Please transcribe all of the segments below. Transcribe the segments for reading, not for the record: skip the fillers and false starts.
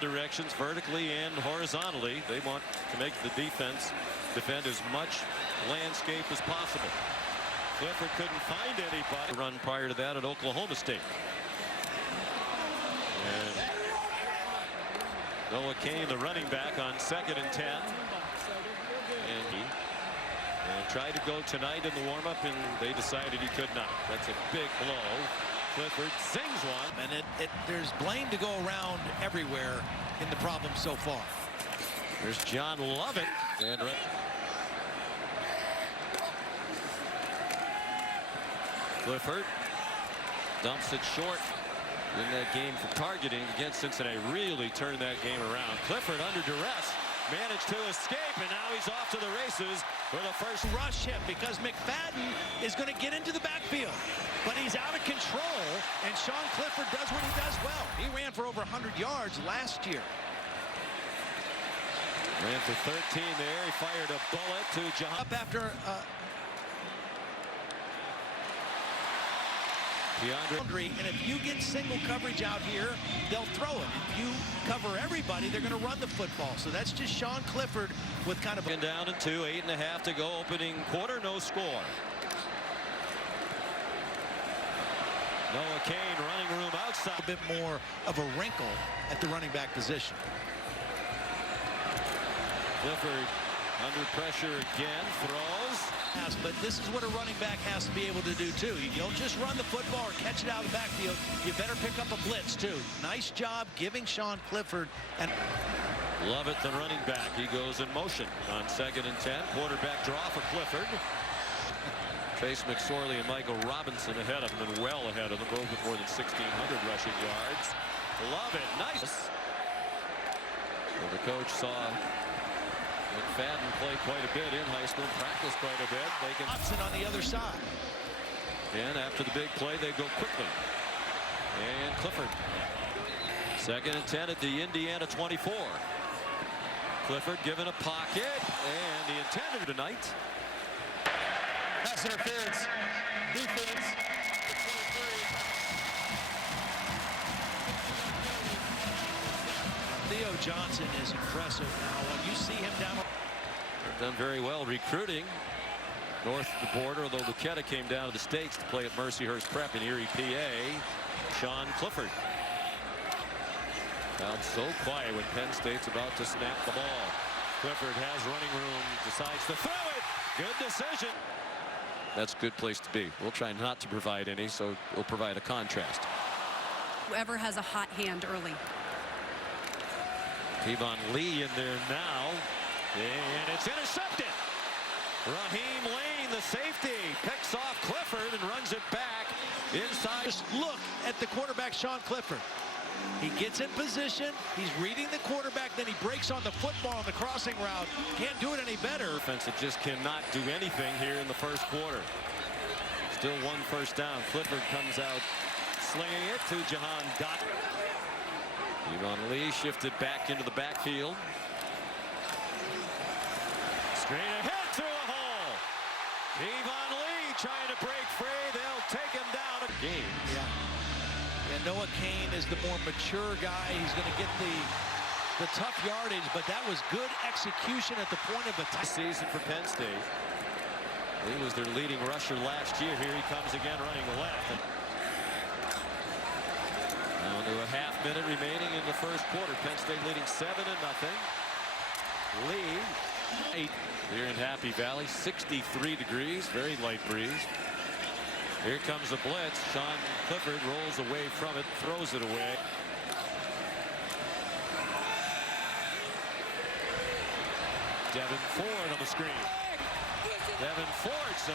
directions, vertically and horizontally. They want to make the defense defend as much landscape as possible. Clifford couldn't find anybody. Run prior to that at Oklahoma State. And Noah Cain, the running back, on 2nd and 10. And tried to go tonight in the warm-up, and they decided he could not. That's a big blow. Clifford sings one. And there's blame to go around everywhere in the problem so far. There's John Lovett. And Clifford dumps it short in that game for targeting against Cincinnati. Really turned that game around. Clifford under duress managed to escape, and now he's off to the races for the first. Rush him because McFadden is going to get into the backfield, but he's out of control, and Sean Clifford does what he does well. He ran for over 100 yards last year. Ran for 13 there. He fired a bullet to Jahan. Up after and if you get single coverage out here, they'll throw it. If you cover everybody, they're going to run the football. So that's just Sean Clifford with kind of a down and 2, 8.5 to go, opening quarter, no score. Noah Cain, running room outside. A bit more of a wrinkle at the running back position. Clifford under pressure again, throws. But this is what a running back has to be able to do too. You don't just run the football or catch it out of the backfield. You better pick up a blitz too. Nice job giving Sean Clifford. And Lovett, the running back. He goes in motion on 2nd and 10. Quarterback draw for Clifford. Chase McSorley and Michael Robinson ahead of him, and well ahead of them, both with more than 1,600 rushing yards. Lovett, nice. Well, the coach saw McFadden play quite a bit in high school, practice quite a bit. They can Dotson on the other side. And after the big play, they go quickly. And Clifford. 2nd and 10 at the Indiana 24. Clifford given a pocket, and the intended tonight. Pass interference. Defense. Theo Johnson is impressive now. When you see him down. Done very well recruiting north of the border, although Lucetta came down to the States to play at Mercyhurst Prep in Erie, PA. Sean Clifford. Sounds so quiet when Penn State's about to snap the ball. Clifford has running room, decides to throw it. Good decision. That's a good place to be. We'll try not to provide any, so we'll provide a contrast. Whoever has a hot hand early. Devon Lee in there now, and it's intercepted. Raheem Layne, the safety, picks off Clifford and runs it back inside. Just look at the quarterback, Sean Clifford. He gets in position, he's reading the quarterback, then he breaks on the football on the crossing route. Can't do it any better. Offense that just cannot do anything here in the first quarter. Still 1 first down. Clifford comes out slinging it to Jahan Dotson. Devon Lee shifted back into the backfield. Straight ahead through a hole. Devon Lee trying to break free. They'll take him down. Game. Yeah. And Noah Cain is the more mature guy. He's going to get the tough yardage, but that was good execution at the point of attack. Season for Penn State. He was their leading rusher last year. Here he comes again running left. Now to a half-minute remaining in the first quarter. Penn State leading 7-0. Lee, 8 here in Happy Valley. 63 degrees, very light breeze. Here comes a blitz. Sean Clifford rolls away from it, throws it away. Devin Ford on the screen. Devin Ford, some.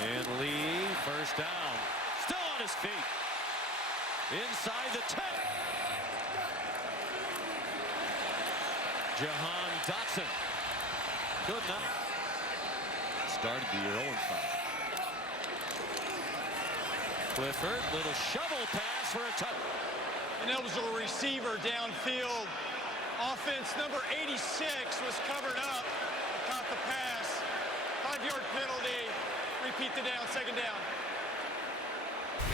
And Lee, first down. Still on his feet. Inside the 10. Jahan Dotson. Good enough. Started the year 0-5. Clifford, little shovel pass for a touchdown. Ineligible receiver downfield. Offense number 86 was covered up. Caught the pass. 5-yard penalty. Repeat the down, 2nd down.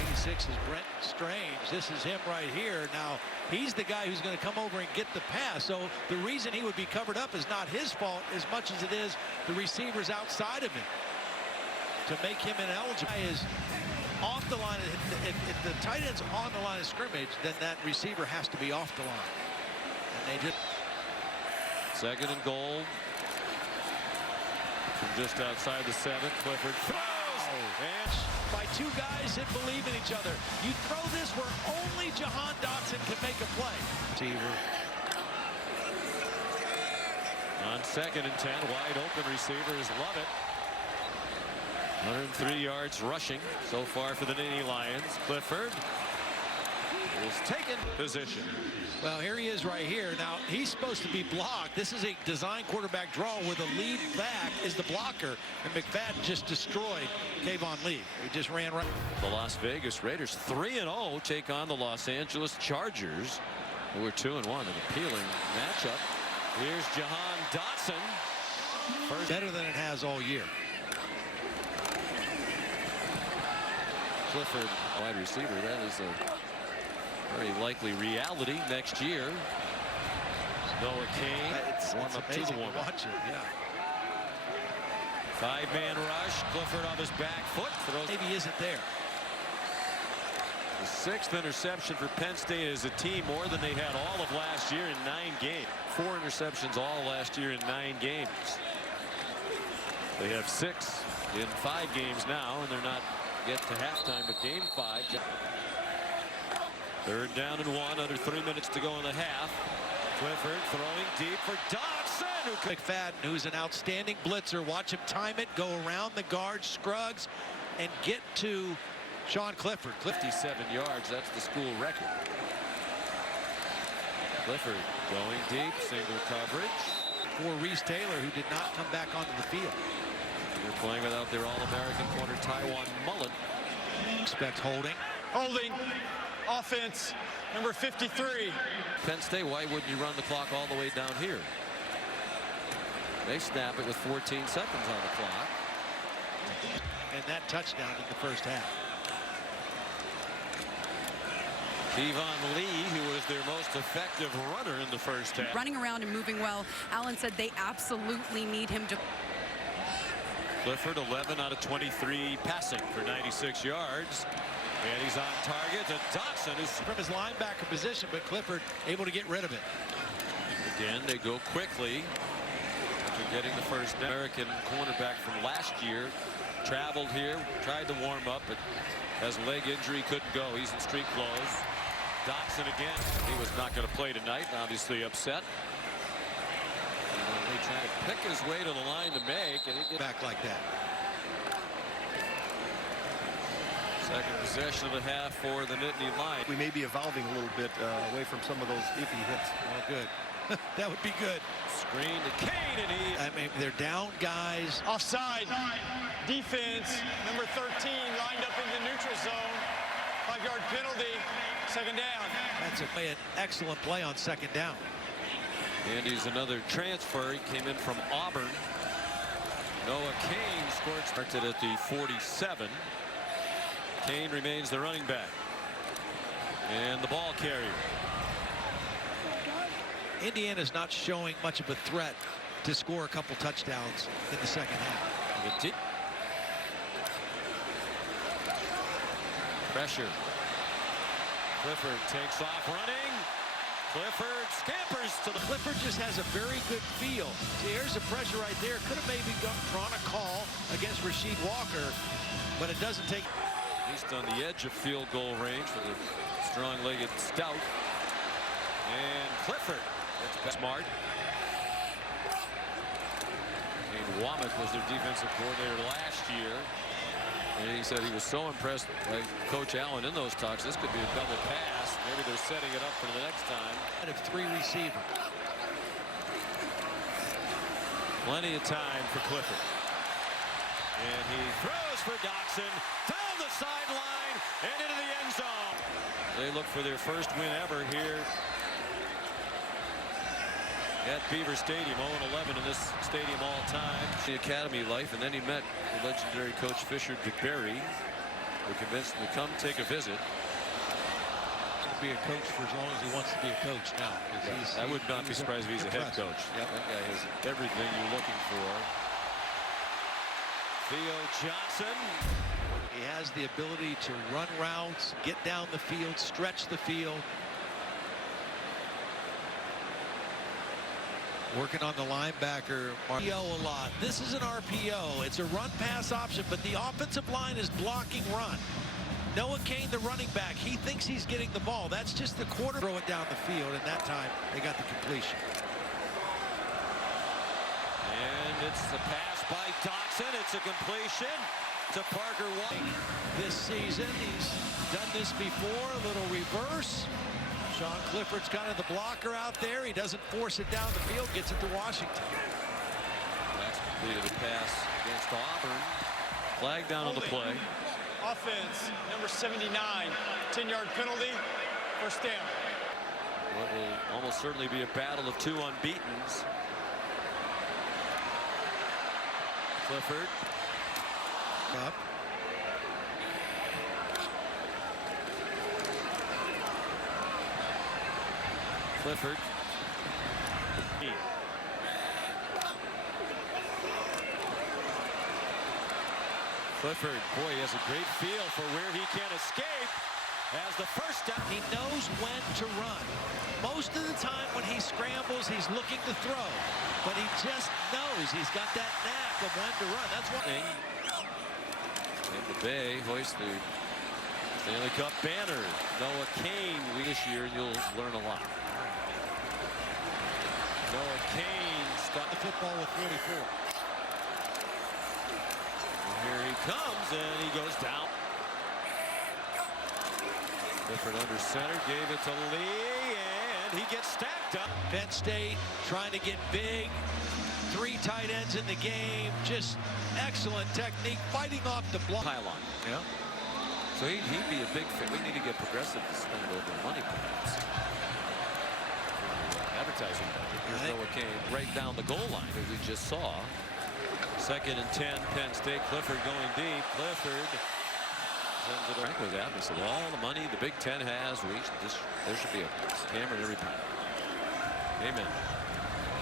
86 is Brent Strange. This is him right here. Now, he's the guy who's going to come over and get the pass. So the reason he would be covered up is not his fault as much as it is the receivers outside of him to make him ineligible. Is off the line. If the tight end's on the line of scrimmage, then that receiver has to be off the line. And they just... Second and goal. From just outside the 7, Clifford throws. And by two guys that believe in each other. You throw this where only Jahan Dotson can make a play. Receiver. On 2nd and 10, wide open receivers love it. 103 yards rushing so far for the Nittany Lions. Clifford is taken position. Well, here he is right here. Now, he's supposed to be blocked. This is a design quarterback draw where the lead back is the blocker, and McFadden just destroyed Caedan Lee. He just ran right. The Las Vegas Raiders 3-0 take on the Los Angeles Chargers, who are 2-1, an appealing matchup. Here's Jahan Dotson. First, better than it has all year. Clifford, wide receiver. That is a very likely reality next year. Noah Kane warm up to the warm up. Watch it, yeah. 5-man rush. Clifford off his back foot. Throws. Maybe isn't there. The 6th interception for Penn State as a team, more than they had all of last year in 9 games. 4 interceptions all last year in 9 games. They have 6 in 5 games now, and they're not yet to halftime of game 5. 3rd down and 1, under 3 minutes to go in the half. Clifford throwing deep for Dotson. McFadden, who's an outstanding blitzer. Watch him time it, go around the guard, Scruggs, and get to Sean Clifford. 57 yards, that's the school record. Clifford going deep, single coverage. For Reese Taylor, who did not come back onto the field. They're playing without their All-American corner, Tiawan Mullen. Expect holding. Holding. Offense, number 53. Penn State, why wouldn't you run the clock all the way down here? They snap it with 14 seconds on the clock. And that touchdown in the first half. Devon Lee, who was their most effective runner in the first half. Running around and moving well. Allen said they absolutely need him to. Clifford 11 out of 23 passing for 96 yards. And he's on target to Dotson, who's From his linebacker position, but Clifford able to get rid of it. Again, they go quickly after getting the first American cornerback from last year. Traveled here, tried to warm up, but has a leg injury, couldn't go. He's in street clothes. Dotson again. He was not going to play tonight, obviously upset. He trying to pick his way to the line to make, and he gets Back like that. second possession of the half for the Nittany Lions. We may be evolving a little bit away from some of those iffy hits. Oh, good. That would be good. Screen to Kane, and he. I mean, they're down guys. Offside. Defense, number 13, lined up in the neutral zone. 5-yard penalty. 2nd down. That's an excellent play on 2nd down. And he's another transfer. He came in from Auburn. Noah Kane scored, started at the 47. Kane remains the running back. And the ball carrier. Indiana's not showing much of a threat to score a couple touchdowns in the 2nd half. Pressure. Clifford takes off running. Clifford scampers to the. Clifford just has a very good feel. See, here's the pressure right there. Could have maybe drawn a call against Rasheed Walker, but it doesn't take. East on the edge of field goal range for the strong-legged stout. And Clifford. That's smart. And Womack was their defensive coordinator last year. And he said he was so impressed by Coach Allen in those talks. This could be a double pass. Maybe they're setting it up for the next time. Out of 3 receivers. Plenty of time for Clifford. And he throws for Dotson down the sideline and into the end zone. They look for their first win ever here at Beaver Stadium. 0-11 in this stadium all time. The academy life, and then he met the legendary Coach Fisher DeBerry. We convinced him to come take a visit. Be a coach for as long as he wants to be a coach now. I would not be surprised if he's a head coach. Yep. That guy has everything you're looking for. Theo Johnson. He has the ability to run routes, get down the field, stretch the field. Working on the linebacker RPO a lot. This is an RPO. It's a run pass option, but the offensive line is blocking run. Noah Cain, the running back, he thinks he's getting the ball. That's just the quarter. Throw it down the field, and that time they got the completion. And it's the pass by Dotson. It's a completion to Parker White. This season, he's done this before. A little reverse. Sean Clifford's kind of the blocker out there. He doesn't force it down the field, gets it to Washington. That's completed a pass against Auburn. Flag down on the play. Offense, number 79, 10-yard penalty, first down. What will almost certainly be a battle of two unbeatens. Clifford. Up. Clifford. Clifford, boy, he has a great feel for where he can escape. As the first down. He knows when to run. Most of the time when he scrambles, he's looking to throw. But he just knows he's got that knack of when to run. That's why. And the Bay hoist the Stanley Cup banner. Noah Cain this year, you'll learn a lot. Noah Cain stopped The football with 44. Here he comes, and he goes down. Clifford under center, gave it to Lee, and he gets stacked up. Penn State trying to get big. 3 tight ends in the game. Just excellent technique, fighting off the block. Pylon. Yeah. So he'd be a big fit. We need to get Progressive to spend a little bit of money, perhaps. Advertising budget. Here's Noah Cain right down the goal line, as we just saw. 2nd and 10, Penn State. Clifford going deep. Clifford sends it around with that. They said, all the money the Big Ten has reached. There should be a camera in every pile. Amen.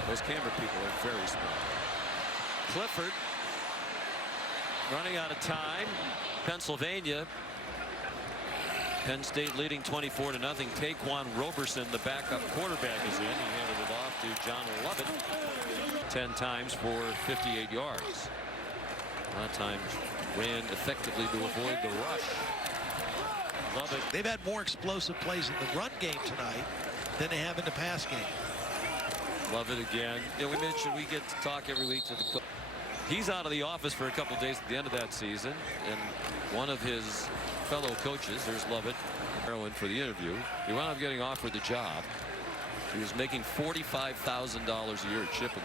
Those camera people are very smart. Clifford running out of time. Pennsylvania. Penn State leading 24-0. Taquan Roberson, the backup quarterback, is in. He handed it off to John Lovett 10 times for 58 yards. A lot of times ran effectively to avoid the rush. Lovett. They've had more explosive plays in the run game tonight than they have in the pass game. Lovett again. Yeah, we mentioned we get to talk every week to the coach. He's out of the office for a couple of days at the end of that season, and one of his fellow coaches, there's Lovett, Maryland, for the interview. He wound up getting offered the job. He was making $45,000 a year at Shippensburg.